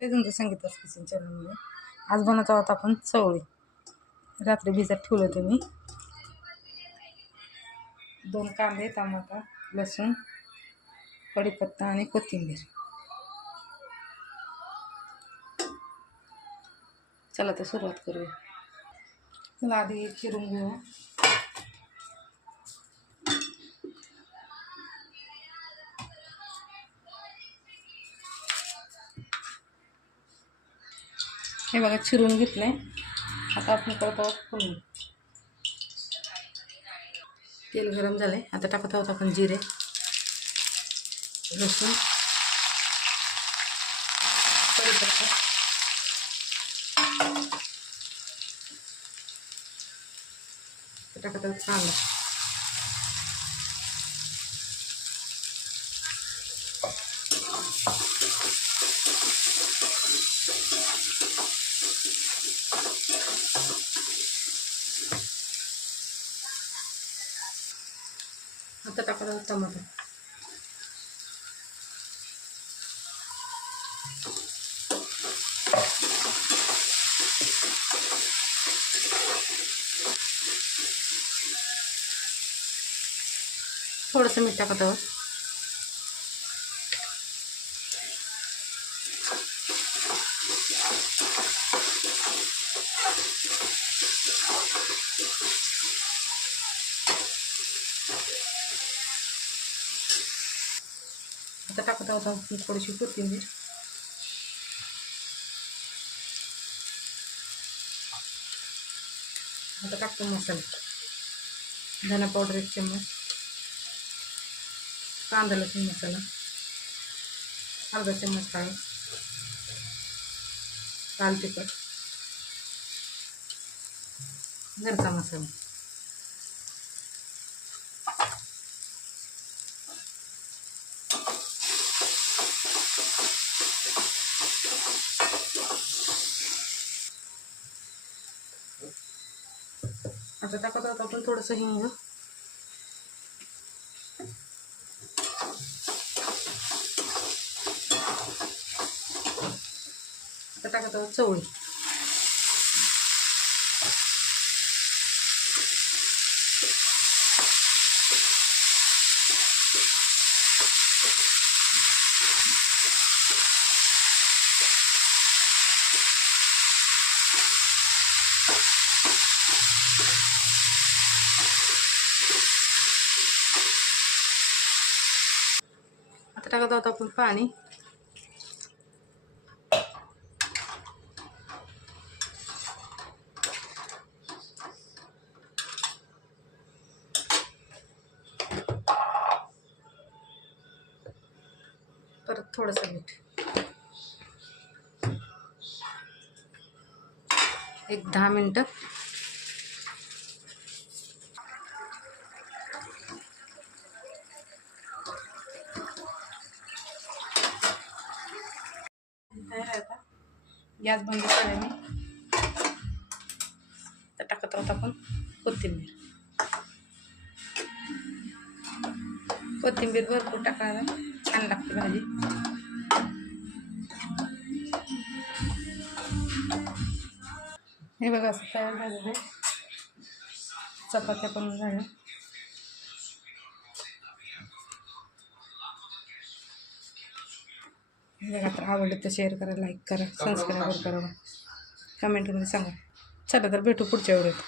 ते तुमचं सांगितलं किचन चॅनलमध्ये आज बनवत आहोत आपण चवळी. रात्री भिजत ठेवलं होतं मी दोन कांदे टमाटा लसूण कढीपत्ता आणि कोथिंबीर. चला तर सुरुवात करूया. चला आधी चिरून घेऊ. हे बघा चिरून घेतलंय आता आपण करत आहोत फोडणी तेल गरम झालंय आता टाकत आहोत आपण जिरे लसूण कढीपत्ता आता टाकत आहोत कांदा फक्त टाकायचा आहोत टमाटर. थोडंसं मीठ टाकत आहोत. आता टाकत आहोत आपण थोडीशी कोथिंबीर आता टाकतो मसाला धना पावडर एक चम्मच कांदा लसूण मसाला अर्धा चम्मच हळद लाल तिखट घरचा मसाला आता टाकत आहोत आपण थोडंसं हिंग आता टाकत आहोत चवळी. आता टाकत आहोत आपण पाणी. परत थोडंसं मीठ. एक दहा मिनटं तयार आहे आता गॅस बंद केला मी. तर टाकत आहोत आपण कोथिंबीर. कोथिंबीर भरपूर टाकायला छान लागते भाजी. हे बघा असं तयार झालेलं आहे. चपात्या पण झाल्या. बघा तर आवडलं तर शेअर करा लाईक करा सबस्क्राईब करा. कमेंटमध्ये सांगा. चला तर भेटू पुढच्या वेळेत.